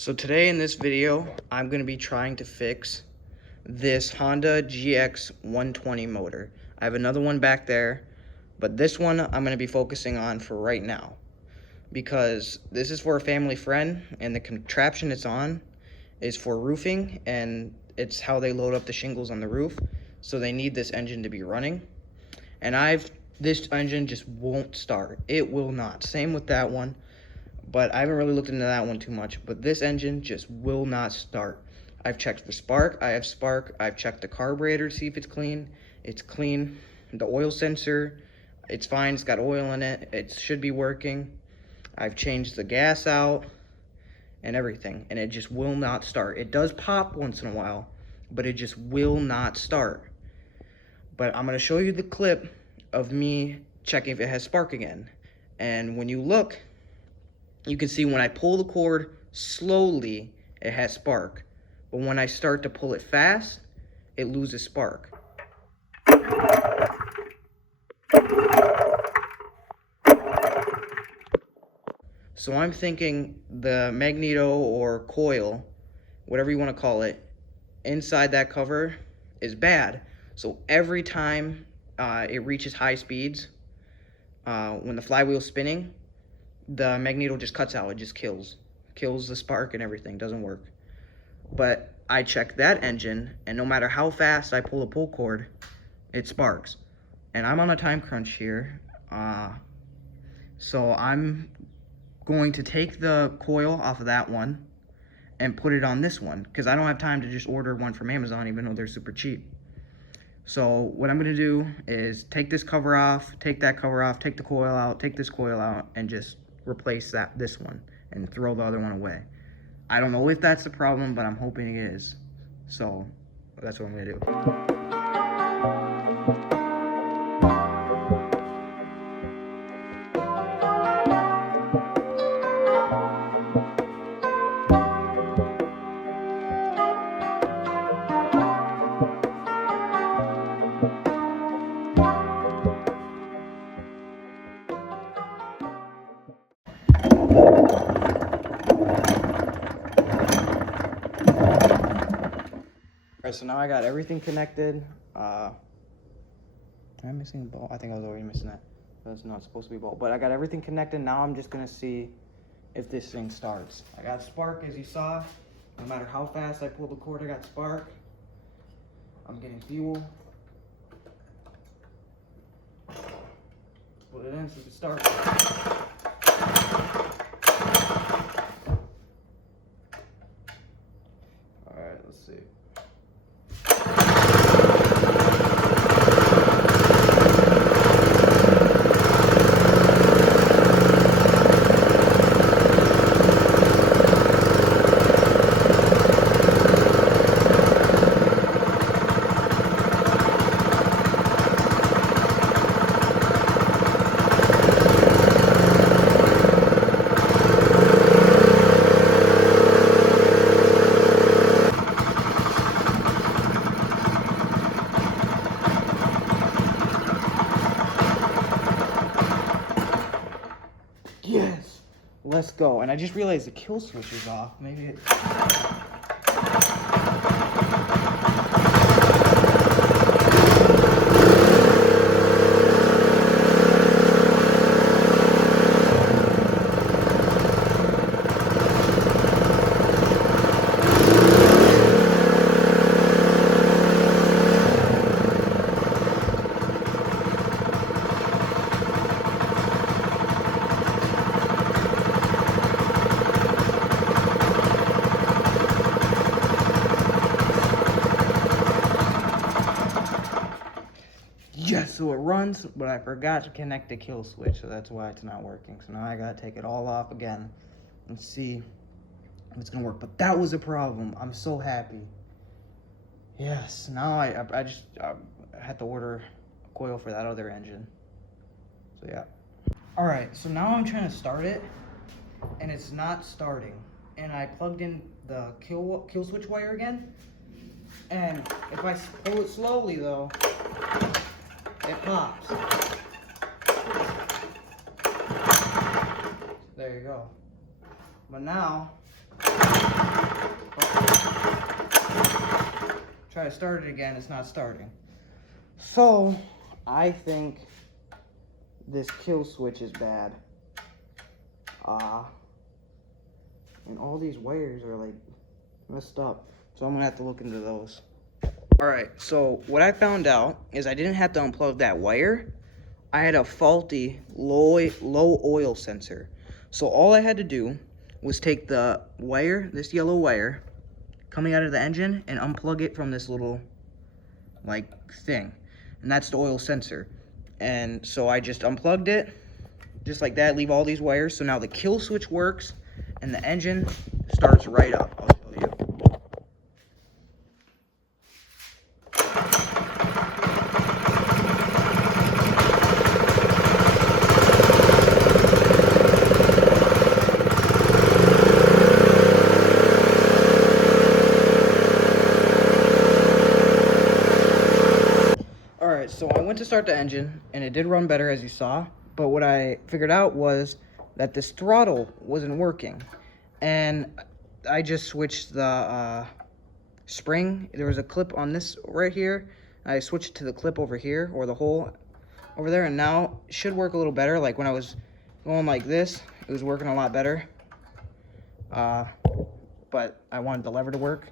So today in this video, I'm going to be trying to fix this Honda GX 120 motor. I have another one back there, but this one I'm going to be focusing on for right now because this is for a family friend and the contraption it's on is for roofing, and it's how they load up the shingles on the roof. So they need this engine to be running, and this engine just won't start. It will not. Same with that one. But I haven't really looked into that one too much. But this engine just will not start. I've checked for spark. I have spark. I've checked the carburetor to see if it's clean. It's clean. The oil sensor, it's fine. It's got oil in it. It should be working. I've changed the gas out and everything, and it just will not start. It does pop once in a while, but it just will not start. But I'm going to show you the clip of me checking if it has spark again. And when you look, you can see when I pull the cord slowly, it has spark. But when I start to pull it fast, it loses spark. So I'm thinking the magneto or coil, whatever you want to call it, inside that cover is bad. So every time it reaches high speeds, when the flywheel's spinning, the magneto just cuts out. It just kills the spark and everything. Doesn't work. But I checked that engine, and no matter how fast I pull the pull cord, it sparks. And I'm on a time crunch here, so I'm going to take the coil off of that one and put it on this one, because I don't have time to just order one from Amazon, even though they're super cheap. So what I'm going to do is take this cover off, take that cover off, take the coil out, take this coil out, and just replace this one and throw the other one away. I don't know if that's the problem, but I'm hoping it is. So that's what I'm going to do. Alright, so now I got everything connected. Am I missing a bolt? I think I was already missing that. That's not supposed to be a bolt. But I got everything connected. Now I'm just going to see if this thing starts. I got spark, as you saw. No matter how fast I pull the cord, I got spark. I'm getting fuel. Put it in so it starts. Alright, let's see. Yes, let's go. And I just realized the kill switch is off. Maybe it... Yes, so it runs, but I forgot to connect the kill switch, so that's why it's not working. So now I gotta take it all off again and see if it's gonna work. But that was a problem. I'm so happy. Yes, now I just had to order a coil for that other engine. So yeah. All right, so now I'm trying to start it, and it's not starting. And I plugged in the kill switch wire again, and if I pull it slowly though, it pops. There you go. But now Try to start it again, it's not starting. So, I think this kill switch is bad. And all these wires are like messed up. So I'm gonna have to look into those. Alright, so what I found out is I didn't have to unplug that wire. I had a faulty low oil sensor. So all I had to do was take the wire, this yellow wire, coming out of the engine, and unplug it from this little, like, thing. And that's the oil sensor. And so I just unplugged it, just like that, leave all these wires. So now the kill switch works, and the engine starts right up. I'll show you. Alright, so I went to start the engine, and it did run better, as you saw. But what I figured out was that this throttle wasn't working. And I just switched the spring. There was a clip on this right here. I switched to the clip over here, or the hole over there, and now it should work a little better. Like when I was going like this, it was working a lot better. But I wanted the lever to work,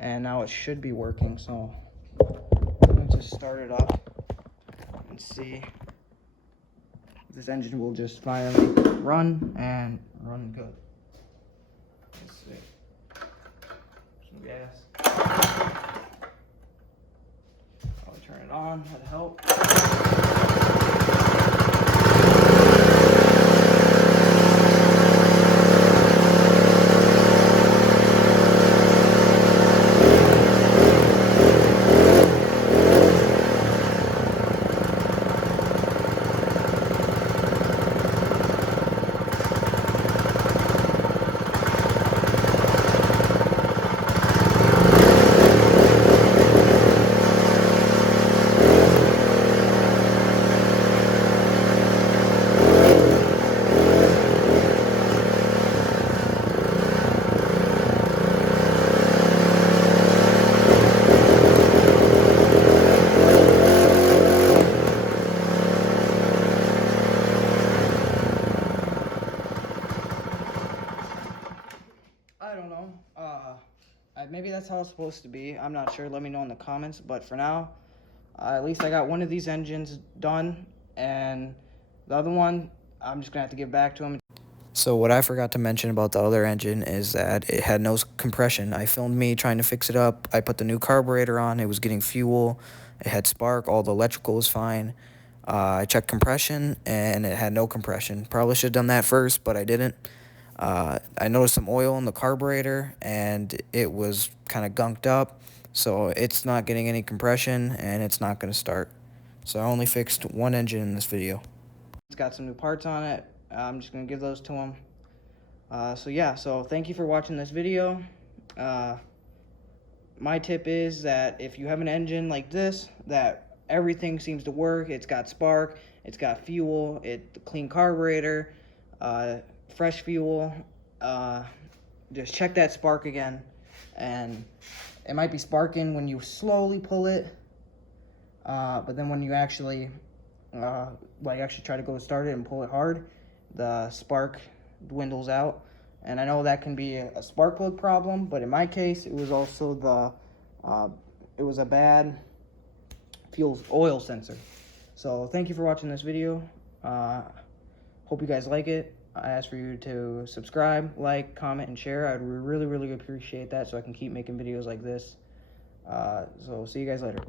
and now it should be working. So let's just start it up and see if this engine will just finally run and run good. Let's see. Some gas. I'll turn it on, that'll help. I don't know. Maybe that's how it's supposed to be. I'm not sure. Let me know in the comments. But for now, at least I got one of these engines done. And the other one, I'm just going to have to give back to him. So what I forgot to mention about the other engine is that it had no compression. I filmed me trying to fix it up. I put the new carburetor on. It was getting fuel. It had spark. All the electrical was fine. I checked compression, and it had no compression. Probably should have done that first, but I didn't. I noticed some oil in the carburetor, and it was kind of gunked up, so it's not getting any compression, and it's not going to start. So I only fixed one engine in this video. It's got some new parts on it. I'm just going to give those to him. So yeah, so thank you for watching this video. My tip is that if you have an engine like this, that everything seems to work, it's got spark, it's got fuel, clean carburetor, fresh fuel, just check that spark again. And it might be sparking when you slowly pull it, but then when you actually try to go start it and pull it hard, the spark dwindles out. And I know that can be a spark plug problem, but in my case, it was also it was a bad oil sensor. So thank you for watching this video. Hope you guys like it. I ask for you to subscribe, like, comment, and share. I'd really, really appreciate that so I can keep making videos like this. So see you guys later.